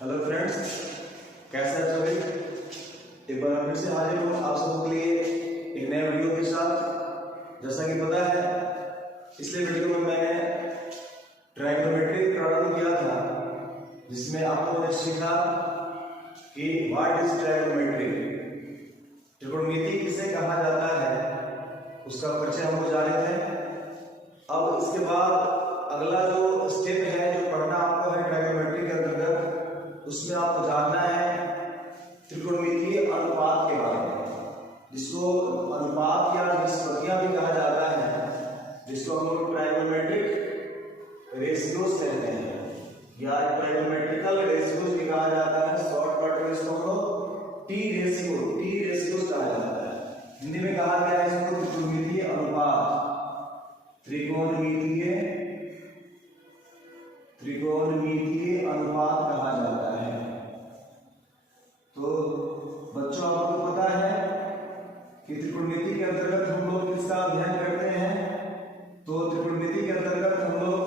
Hello friends, कैसे हैं सभी। एक बार फिर से हाजिर हूँ आप सबों के लिए एक नए वीडियो के साथ। जैसा कि पता है, पिछले वीडियो में मैंने ट्राइगोनोमेट्री प्रारंभ किया था, जिसमें आपको मैंने सीखा कि व्हाट इज ट्राइगोनोमेट्री, त्रिकोणमिति किसे कहा जाता है, उसका परिचय हमको जाने थे। अब इसके बाद अगला जो स्टेप है, जो पढ़ना आपको है ट्राइगोनोमेट्री के अंतर्गत, उसमें आपको जानना है त्रिकोणमितीय अनुपात के बारे में, जिसको अनुपात या निष्पत्तियां भी कहा जाता है, जिसको हम लोग ट्राइगोनोमेट्रिक रेशियोज कहते हैं या ट्राइगोनोमेट्रिकल रेशियोज भी कहा जाता है। शॉर्टकट में इसको हम लोग टी रेशियोज कहा जाता है। हिंदी में कहा गया है इसको त्रिकोणमितीय अनुपात, त्रिकोणमितीय अनुपात कहा जाता है। तो बच्चों, आपको पता है कि त्रिकोणमिति के अंतर्गत हम लोग किसका अध्ययन करते हैं। तो त्रिकोणमिति के अंतर्गत हम लोग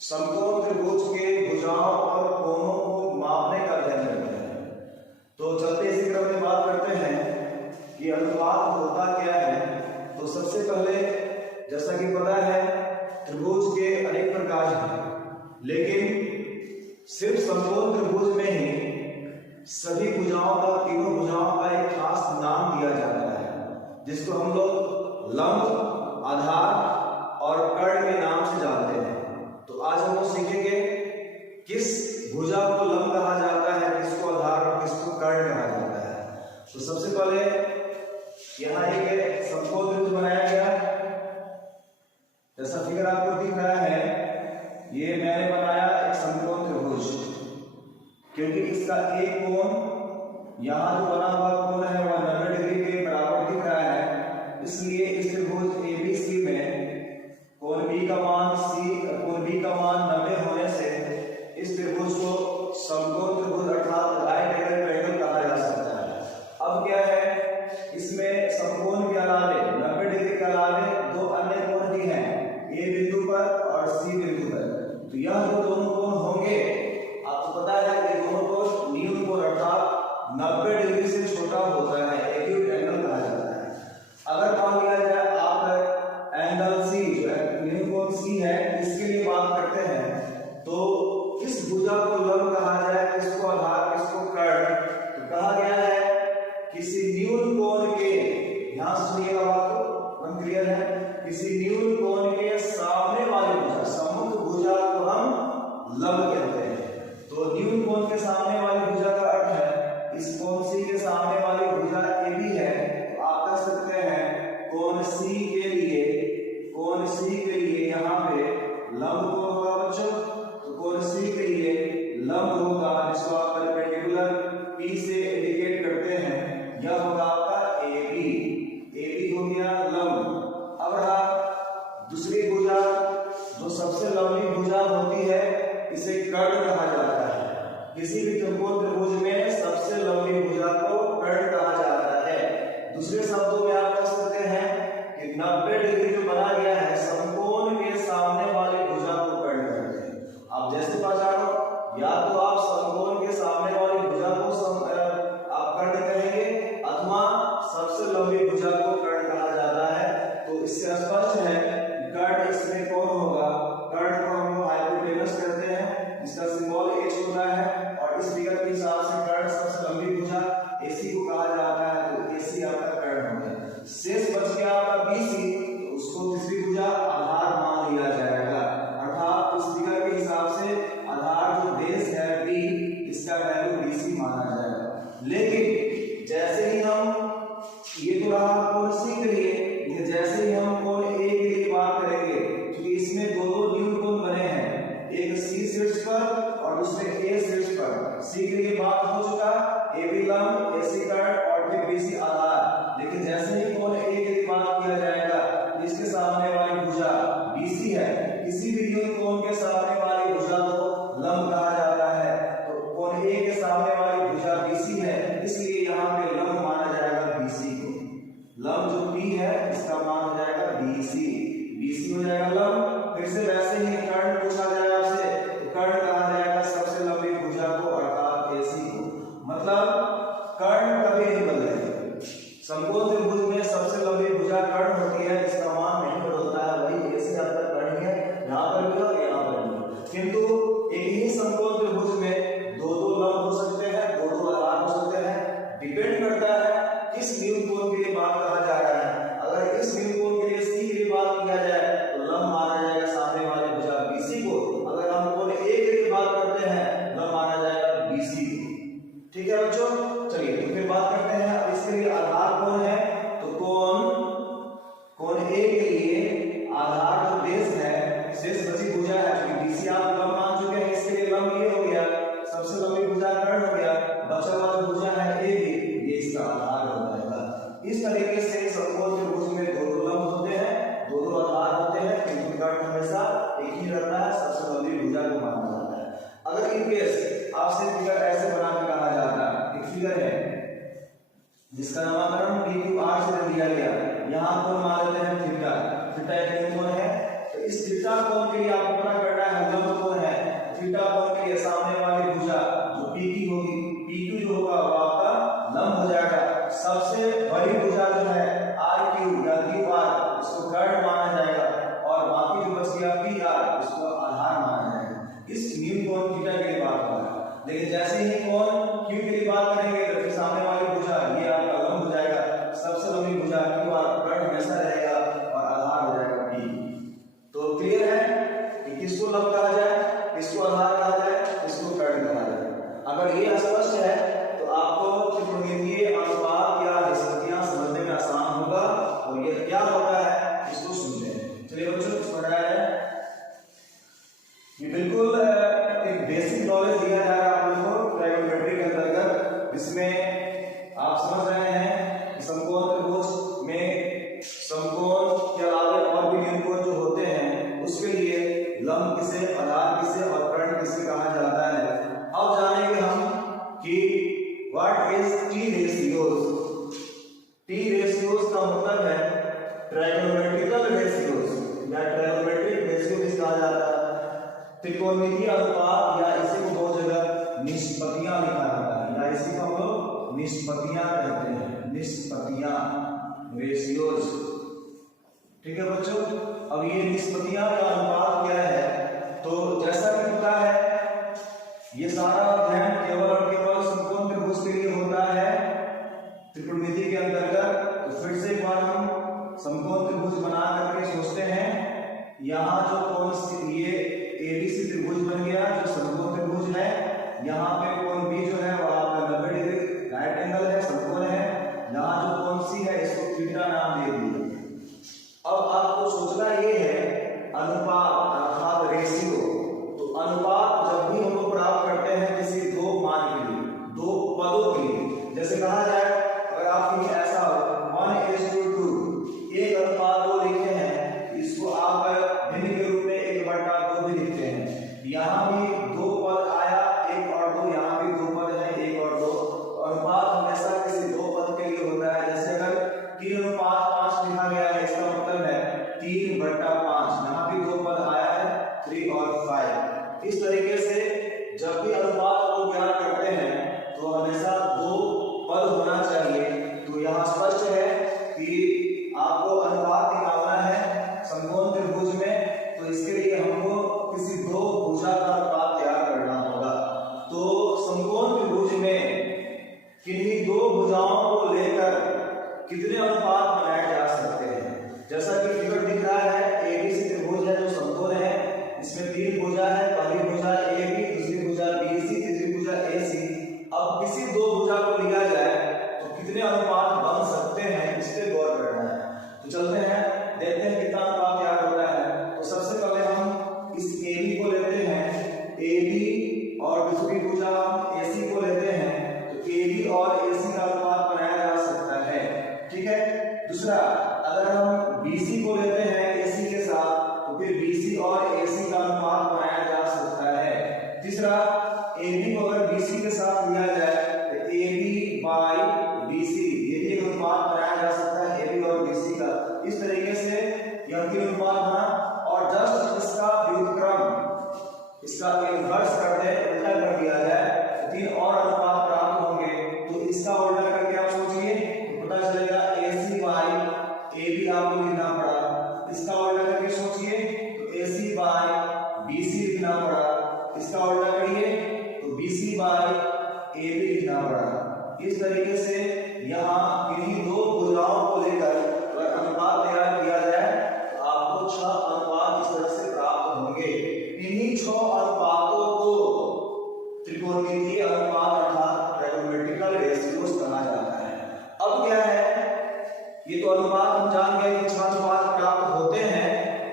समकोण त्रिभुज के भुजाओं और कोणों को मापने का अध्ययन करते हैं। तो चलते इसी क्रम में बात करते हैं कि अनुपात होता क्या है। तो सबसे पहले, जैसा कि पता है, त्रिभुज के अनेक प्रकार हैं, लेकिन सिर्फ समकोण त्रिभुज में ही सभी भुजाओं का, तीनों भुजाओं का एक खास नाम दिया जाता है, जिसको हम लोग लंब, आधार और कर्ण के नाम से जानते हैं। तो आज हम लोग सीखेंगे किस भुजा को लंब कहा जाता है, किसको आधार और किसको कर्ण कहा जाता है। तो सबसे पहले यहाँ एक समकोण त्रिभुज बनाया गया, जैसा फिगर आपको दिख रहा है। ये मैंने बनाया एक समकोण त्रिभुज, क्योंकि इसका एक कोण, यहाँ जो बना हुआ कोण है वह 90 डिग्री के बराबर दिख रहा है, इसलिए इस त्रिभुज ABC में कोण B का मान 90 होने से इस त्रिभुज को समकोण त्रिभुज अर्थात राइट एंगल ट्रायंगल कहा जा सकता है। अब क्या है, इसमें समकोण के अलावे, 90 डिग्री के अलावे दो अन्य कोण भी हैं, A बिंदु पर और C बिंदु पर। तो यह जो दोनों कोण होंगे, आपको पता है कि दोनों कोण न्यून कोण अर्थात 90 डिग्री से छोटा होता है, एक्यूट एंगल कहा जाता है। अगर मान लिया जाए आप एंगल C, जो है न्यून कोण C है, इसके लिए बात करते हैं, तो किस भुजा को लंब कहा जाए, किसको आधार, किसको कर्ण। तो कहा गया है किसी न्यून कोण के, ध्यान से सुनिएगा बात को, क्लियर है, किसी न्यून कोण के सामने वाली भुजा, सम्मुख भुजा को हम लंब कहते हैं। तो न्यून कोण के सामने वाली भुजा का अर्थ है इस कोण C के सामने वाली भुजा AB है, तो आप कह सकते हैं कोण C के लिए यहाँ पे लंब कोण होगा बच्चों। तो कोण C के लिए लंब होगा, जिसको आप परपेंडिकुलर P से इंडिकेट करते हैं, यह होगा आपका AB हो गया लंब। अब रहा दूसरी भुजा, जो सबसे लंबी भुजा होती है, इसे कर्ण कहा जाता है। किसी भी समकोण त्रिभुज में सबसे लंबी भुजा को कर्ण कहा जाता है। दूसरे शब्दों में आप कह सकते हैं कि 90 डिग्री जो बना गया है, समकोण के सामने वाली भुजा को कर्ण कहते हैं। आप जैसे पहचानो, या तो आप समकोण के सामने वाली भुजा को आप कर्ण कहेंगे, अथवा सबसे लंबी भुजा को कर्ण कहा जाता है। तो इससे स्पष्ट है कर्ण इसमें कौन होगा। कर्ण को हम लोग हाइपोटेनस कहते हैं, जिसका सिंबल H होता है, और इस फिगर के हिसाब से कर्ण सबसे लंबी भुजा AC को कहा जाता है। तो AC आपका कर्ण होता है। शेष बच गया आपका BC, तो उसको तीसरी भुजा आधार मान लिया जाएगा, अर्थात इस फिगर के हिसाब से आधार जो बेस है B, इसका वैल्यू BC माना जाएगा। लेकिन जैसे ही हम, ये तो रहा कोण C के लिए, जैसे ही हम कोण A के लिए बात करेंगे, क्योंकि इसमें दो न्यून कोण बने हैं, एक C शीर्ष पर और दूसरे A शीर्ष पर। C के लिए बात हो चुका, AB लंब, AC कर्ण और फिर BC आधार। लेकिन जैसे ही कोण A के लिए बात किया जाएगा, तो इसके सामने वाली भुजा BC है। किसी भी न्यून कोण के सामने वाली भुजा को लंब कहा जाता है। तो कोण A के सामने वाली भुजा BC है, इसलिए यहाँ पे लंब माना जाएगा BC को। लंब जो P है, इसका मान हो जाएगा BC हो जाएगा लंब। फिर से वैसे ही कर्ण पूछा जाए आपसे, तो कर्ण कहा जाएगा सबसे लंबी भुजा को इस तरीके से समकोण त्रिभुज में दो दो लंब होते हैं, दो दो आधार होते हैं, किंतु कर्ण हमेशा एक ही रहता है, सबसे लंबी भुजा को माना जाता है। अगर इन केस आपसे फिगर ऐसे बना के कहा जाता है, एक फिगर है जिसका नामकरण PQR से दिया गया, यहाँ कोण मान लेते हैं थीटा, थीटा एक कोण है, तो इस थीटा कोण के लिए आपको पता करना है लंब कोण है, थीटा कोण के लिए सामने वाली भुजा जो PQ होगी, PQ जो होगा वो आपका लंब हो जाएगा, सबसे बड़ी भुजा जो है RQ या QR इसको कर्ण माना जाएगा, और बाकी जो बच गया PR इसको आधार माना जाएगा। इस न्यून कोण थीटा के लिए बात हो रहा है, लेकिन जैसे ही कोण Q के लिए बात करेंगे तो फिर सामने वाली भुजा ये आपका लंब हो जाएगा, सबसे लंबी भुजा QR कर्ण हमेशा रहेगा और आधार हो जाएगा P। तो क्लियर है कि किसको लंब कहा जाए, किसको आधार कहा जाए, किसको कर्ण कहा जाए। अगर ये स्पष्ट है तो आपको त्रिकोणमितीय अनुपात या निष्पत्तियां समझने में आसान होगा, और ये क्या होता है इसको सुनते हैं। चलिए बच्चों पढ़ाया है, ये बिल्कुल एक बेसिक नॉलेज दिया जा रहा है आप लोगों को ट्राइगोनोमेट्री के अंतर्गत, जिसमें आप समझ रहे हैं कि समकोण त्रिभुज में समकोण के अलावा और भी न्यून कोण जो होते हैं उसके लिए लंब किसे, आधार किसे और कर्ण किसे कहा जाता है। अब जानेंगे हम कि what is T ratios. T ratios का मतलब है ट्राइगोनोमेट्रिकल रेशियोज या ट्राइगोनोमेट्रिक रेशियो भी कहा जाता है, त्रिकोणमितीय अनुपात, या इसी को बहुत जगह निष्पत्तियां लिखा जाता है, या इसी को हम लोग निष्पत्तियां कहते हैं, निष्पत्तियां रेशियोज। ठीक है बच्चों, अब ये निष्पत्तियां का अनुपात क्या है, तो जैसा कि पता है ये सारा अध्ययन केवल और केवल समकोण त्रिभुज के लिए होता है त्रिकोणमिति के अंतर्गत। तो फिर से एक बार हम समकोण त्रिभुज बना करके सोचते हैं, यहाँ जो कोण ये ABC त्रिभुज बन गया जो समकोण त्रिभुज है, यहाँ पे कोण B जो है वो आपका 90 डिग्री राइट एंगल है, समकोण है, यहाँ जो कोण C है इसको थीटा नाम दे दिया। अब आपको सोचना ये है अनुपात अर्थात रेशियो, तो अनुपात जब भी हम लोग प्राप्त करते हैं किसी दो मान के लिए, दो पदों के लिए, जैसे कहा जाए अगर आपके लिए ऐसा 1:2 एक अनुपात 2 लिखते हैं, इसको आप भिन्न के रूप में 1/2 भी लिखते हैं। यहाँ भी दो पद आया, 1 और 2, यहाँ भी दो पद है 1 और 2। अनुपात हमेशा किसी दो पद के लिए होता है, जैसे अगर 3:5 लिखा गया है इसका मतलब है 3/5, यहाँ भी दो पद आया है 3 और 5। इस तरीके से जब भी अनुपात को ज्ञात करते हैं तो हमेशा दो पद होना चाहिए। तो यहाँ स्पष्ट है कि आपको अनुपात निकालना है समकोण त्रिभुज में, तो इसके लिए हमको किसी दो भुजा का अनुपात तैयार करना होगा। तो समकोण त्रिभुज में किन्हीं दो भुजाओं को लेकर कितने अनुपात बनाए जा सकते हैं, जैसा कि फिगर दिख रहा है ABC त्रिभुज है जो समकोण है, इसमें 3 भुजा है, पहली भुजा AB, दूसरी भुजा BC, तीसरी भुजा AC। अब किसी दो भुजा को लिया जाए तो कितने अनुपात बन सकते हैं इस पे गौर करना है। तो चलते हैं देखते हैं कितना अनुपात तैयार होता है। तो सबसे पहले हम इस AB को लेते हैं, AB और दूसरी भुजा AC को लेते हैं, तो AB और AC का अनुपात बनाया जा सकता है। ठीक है, दूसरा अगर हम BC को लेते हैं AC के साथ तो फिर BC और AC का अनुपात बनाया जा सकता है। तीसरा AB को अगर BC के साथ लिया जाए तो AB/BC ये भी एक अनुपात बनाया जा सकता है AB और BC का। इस तरीके से यह तीन अनुपात बना, और जस्ट इसका व्युत्क्रम, इसका इन्वर्स कर दे, उल्टा कर दिया जाए तो 3 और अनुपात प्राप्त होंगे। तो इसका उल्टा करके आप सोचिए तो पता चलेगा AC/AB आपको लिखना पड़ा, इसका उल्टा करके सोचिए तो AC/BC लिखना पड़ा, इसका उल्टा करिए तो BC/AB लिखना पड़ा। इस तरीके से यहाँ किन्हीं दो भुजाओं को लेकर अगर अनुपात तैयार किया जाए तो आपको 6 अनुपात इस तरह से प्राप्त होंगे। इन्हीं 6 अनुपातों को त्रिकोणमितीय अनुपात अर्थात ट्राइगोनोमेट्रिकल रेशियोज कहा जाता है। अब क्या है, ये तो अनुपात हम जान गए कि 6 अनुपात प्राप्त होते हैं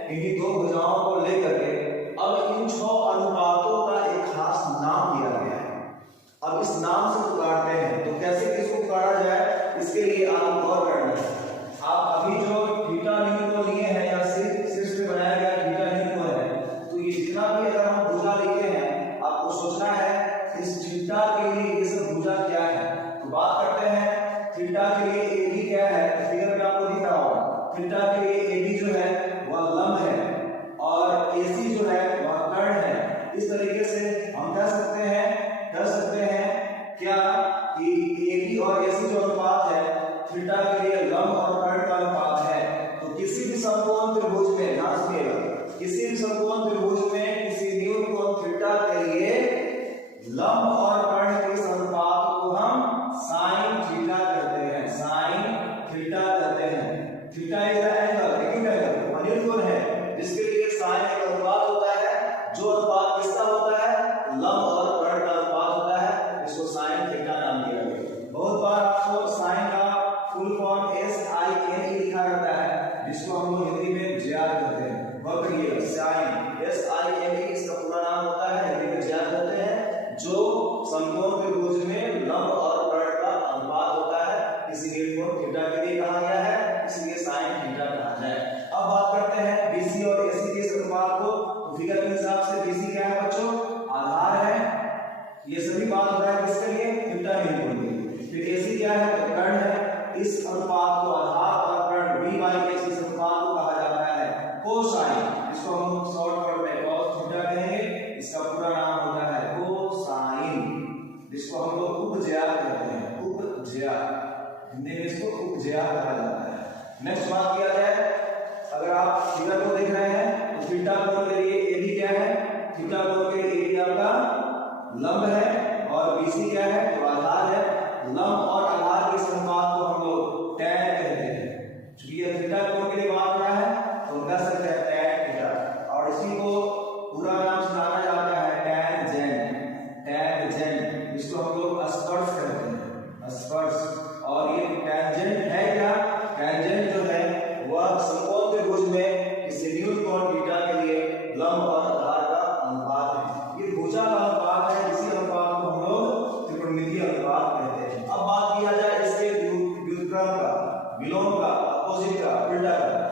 इन्हीं दो भुजाओं को लेकर के। अब इन 6 अनुपातों का एक खास नाम दिया गया है। अब इस नाम से पुकारते हैं, तो कैसे किसको पुकारा जाए इसके लिए आपको गौर करना इस थीटा के लिए ये सब भुजा क्या है, तो बात करते हैं थीटा के लिए ए बी क्या है। फिगर में आपको दिख रहा होगा थीटा के लिए ए बी जो है वह लंब है और ए सी जो है वह कर्ण है। इस तरीके से हम कह सकते हैं क्या कि ए बी और ए सी जो अनुपात है थीटा के लिए लंब और कर्ण का अनुपात है। तो किसी भी समकोण त्रिभुज में ध्यान रखिएगा, किसी भी समकोण त्रिभुज में किसी न्यून कोण थीटा के लिए लंब और कर्ण के इस अनुपात को हम साइन थीटा कहते हैं, साइन थीटा कहते हैं। Theta is the angle, acute angle, Anil कोण है जिसके लिए साइन एक अनुपात होता है, जो अनुपात किसका होता है, लंब और कर्ण का अनुपात होता है, इसको साइन थीटा नाम दिया गया। बहुत बार आपको साइन का फुल फॉर्म SINE लिखा रहता है, जिसको हम लोग हिंदी में ज्याद कहते हैं। वह करिए साइन SINE इसका पूरा नाम होता है, हिंदी में ज्याद कहते हैं, जो समकोण त्रिभुज में लंब और कर्ण का अनुपात होता है, इसीलिए कोण थीटा के लिए कहा गया है, इसलिए साइन थीटा कहा जाए। अब बात करते हैं BC और AC के इस अनुपात को। तो फिगर के हिसाब से BC क्या है बच्चों, आधार है, ये सभी बात होता है किसके लिए, थीटा न्यून कोण के लिए। फिर AC क्या है, तो कर्ण है। इस अनुपात को आधार और कर्ण B/S इस अनुपात को कहा जाता है कोसाइन, इसको हम शॉर्ट फॉर्म में cos थीटा कहेंगे, इसका पूरा नाम होता है कोसाइन, जिसको हम लोग उपज्या कहते हैं, उपज्या, हिंदी में इसको उपज्या कहा जाता है। नेक्स्ट बात किया जाए, अगर आप फिगर को देख रहे हैं तो थीटा कोण के लिए AB क्या है, थीटा कोण के लिए AB आपका लंब है और BC क्या है, तो आधार है। लंब और आधार के अनुपात को हम लोग tan कहते हैं। चूंकि ये थीटा कोण के लिए बात हो रहा है तो हम कह सकते हैं tan थीटा, और इसी को पूरा नाम से जाना जाता है tangent, tangent, इसको हम लोग स्पर्श कहते हैं, स्पर्श। और ये tangent है क्या, tangent जो है वह समकोण त्रिभुज में किसी न्यून कोण थीटा के लिए लंब और आधार का अनुपात है। ये भुजा का अनुपात है, इसी अनुपात को हम लोग त्रिकोणमितीय अनुपात कहते हैं। अब बात किया जाए इसके व्युत्क्रम का, विलोम का, अपोजिट का, उल्टा का,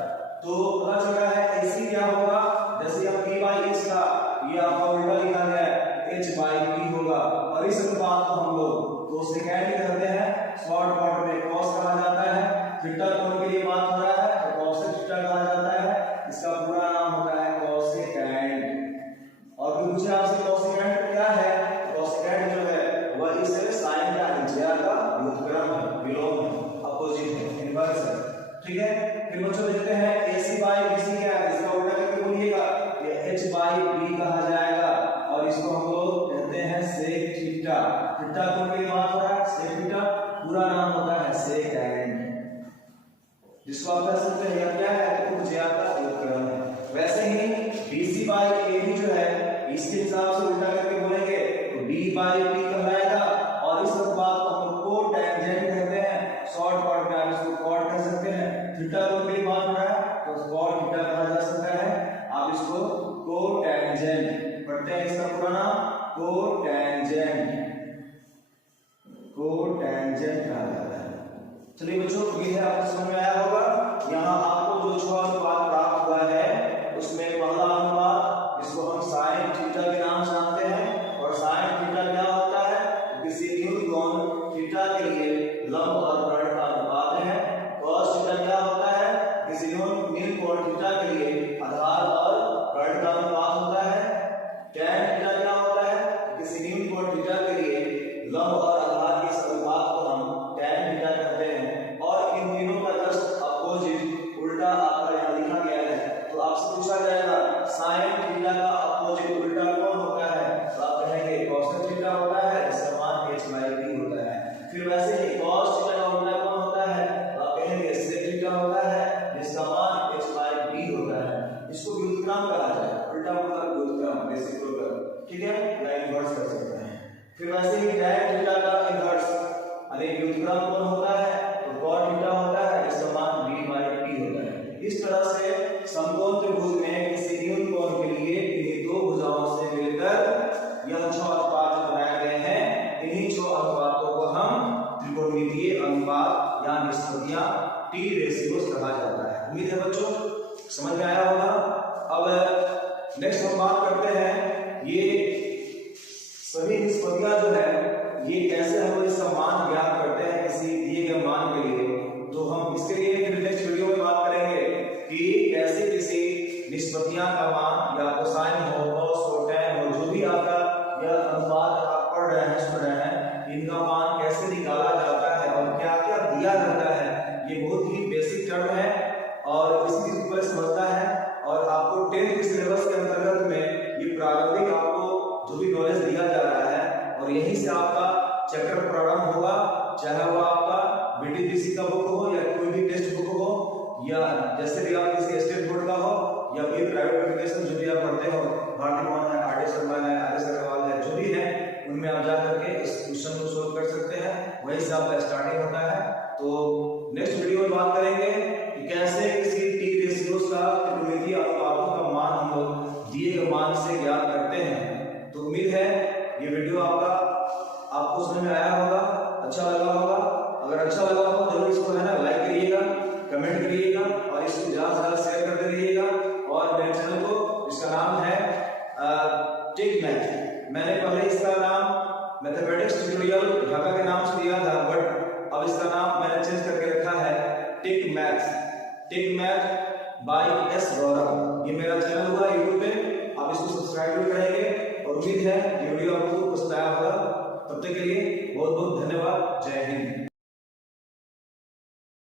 तो पता चल रहा है AC क्या होगा, जैसे हम P/S का ये आपका उल्टा लिखा गया है H/P होगा, और इस अनुपात को हम लोग तो सेकेंड कहते हैं, शॉर्ट फॉर्म में cos कहा जाता है। थीटा कोण के लिए बात हो रहा है तो cos थीटा कहा जाता है, इसका पूरा नाम होता है कोसेकेंट। और पूछे आपसे कोसेकेंट क्या है, कोसेकेंट जो है वह इस साइन का ज्या का व्युत्क्रम है, विलोम है, अपोजिट है, इनवर्स है, ठीक है। फिर बच्चों देखते हैं AC/BC क्या है, इसका उल्टा करके बोलिएगा, ये H/B कहा जाएगा, और इसको हम लोग कहते हैं सेक थीटा। थीटा कोण के लिए बात हो रहा है, सेक थीटा, पूरा नाम होता है सेकेंट, जिसको आप कह सकते हैं यह क्या है, उपज्या का व्युत्क्रम है। वैसे ही BC/AB जो है इसके हिसाब से उल्टा करके बोलेंगे तो B/P कहलाएगा, और इस अनुपात को हम कोटैंजेंट कहते हैं, शॉर्ट फॉर्म में आप इसको कॉट कह सकते हैं। थीटा कोण के लिए बात हो रहा है तो कॉट थीटा कहा जा सकता है, आप इसको कोटैंजेंट पढ़ते हैं, इसका पूरा नाम कोटैंजेंट, कोटैंजेंट कहा जाता है। चलिए बच्चों, ये आपको समझ में आया होगा। यहाँ आपको जो छह अनुपात प्राप्त हुआ है उसमें पहला अनुपात जिसको हम साइन थीटा के नाम से जानते हैं, और साइन थीटा क्या होता है, किसी न्यून कोण थीटा के लिए लंब और कर्ण का अनुपात है। cos थीटा क्या होता है, किसी न्यून कोण थीटा के लिए आधार और कर्ण का अनुपात होता है। tan थीटा क्या होता है, किसी न्यून कोण थीटा के लिए लंब और आधार के इस अनुपात को हम tan थीटा कहते हैं। और इन तीनों का जस्ट अपोजिट उल्टा आपका यहाँ लिखा गया है, तो आपसे पूछा जाएगा साइन थीटा का अपोजिट उल्टा कौन होता है, तो आप कहेंगे cos थीटा होता है, इसका मान H/P होता है। फिर वैसे ही cos थीटा का उल्टा कौन होता है, तो आप कहेंगे sec थीटा होता है, जिसका मान H/P होता है। इसको व्युत्क्रम कहा जाए, उल्टा मतलब व्युत्क्रम, रेसिप्रोकल, ठीक है, या इनवर्स कर सकते हैं। फिर वैसे ही tan थीटा का इनवर्स अरे व्युत्क्रम कौन होता है, तो cot थीटा होता है, जिसका मान B/P होता है। इस तरह से समकोण त्रिभुज में किसी न्यून कोण के लिए इन्हीं दो भुजाओं से मिलकर यह छह अनुपात बनाए गए हैं। इन्हीं छह अनुपातों को हम त्रिकोणमितीय अनुपात या निष्पत्तियां T रेशियोज कहा जाता है। उम्मीद है बच्चों समझ में आया होगा। अब नेक्स्ट हम बात करते हैं ये सभी निष्पत्तियां जो है ये कैसे हम इसका मान ज्ञात करते हैं किसी दिए गए मान के लिए, तो हम इसके लिए फिर नेक्स्ट वीडियो में बात करेंगे कि कैसे किसी निष्पत्तियां का मान या कोसाइन हो, कॉस हो, टैन हो, जो भी आपका यह अनुपात आप पढ़ रहे हैं, सुन रहे हैं, इनका मान कैसे निकाला जाता है और क्या क्या दिया जाता है, ये बहुत ही बेसिक टर्म है और इसी चीज को समझना है। और आपको 10th के सिलेबस के अंतर्गत में ये प्रारंभिक आपको जो भी नॉलेज दिया जा रहा है और यहीं से आपका चैप्टर प्रारंभ होगा, चाहे वो आपका बीटीपीसी का बुक हो या कोई भी टेक्स्ट बुक हो या जैसे भी आप किसी स्टेट बोर्ड का हो या कोई प्राइवेट एप्लीकेशन जो भी आप पढ़ते हो, भारती भवन है, आर डी शर्मा है, आर एस अग्रवाल है, जो भी है उनमें आप जा करके इस क्वेश्चन को सोल्व कर सकते हैं, वहीं से आपका स्टार्टिंग होता है। तो नेक्स्ट वीडियो में बात करेंगे कि कैसे किसी टी रेशियोज का त्रिकोणीय अनुपातों का मान हम लोग दिए गए मान से ज्ञात करते हैं। तो उम्मीद है ये वीडियो आपको समझ में आया होगा, अच्छा लगा होगा। अगर अच्छा लगा हो जरूर इसको है ना लाइक करिएगा, कमेंट करिएगा और इसको ज्यादा से ज्यादा शेयर करते रहिएगा। और मेरे चैनल को, इसका नाम है टिक मैथ, मैंने पहले इसका नाम मैथमेटिक्स ट्यूटोरियल ढाका के नाम से दिया था, बट अब इसका नाम मैंने चेंज करके रखा है टिक मैथ बाय एस गौरव। ये मेरा चैनल हुआ यूट्यूब पे, आप इसको सब्सक्राइब भी करेंगे और उम्मीद है ये वीडियो आपको पसंद आया होगा। तब तक के लिए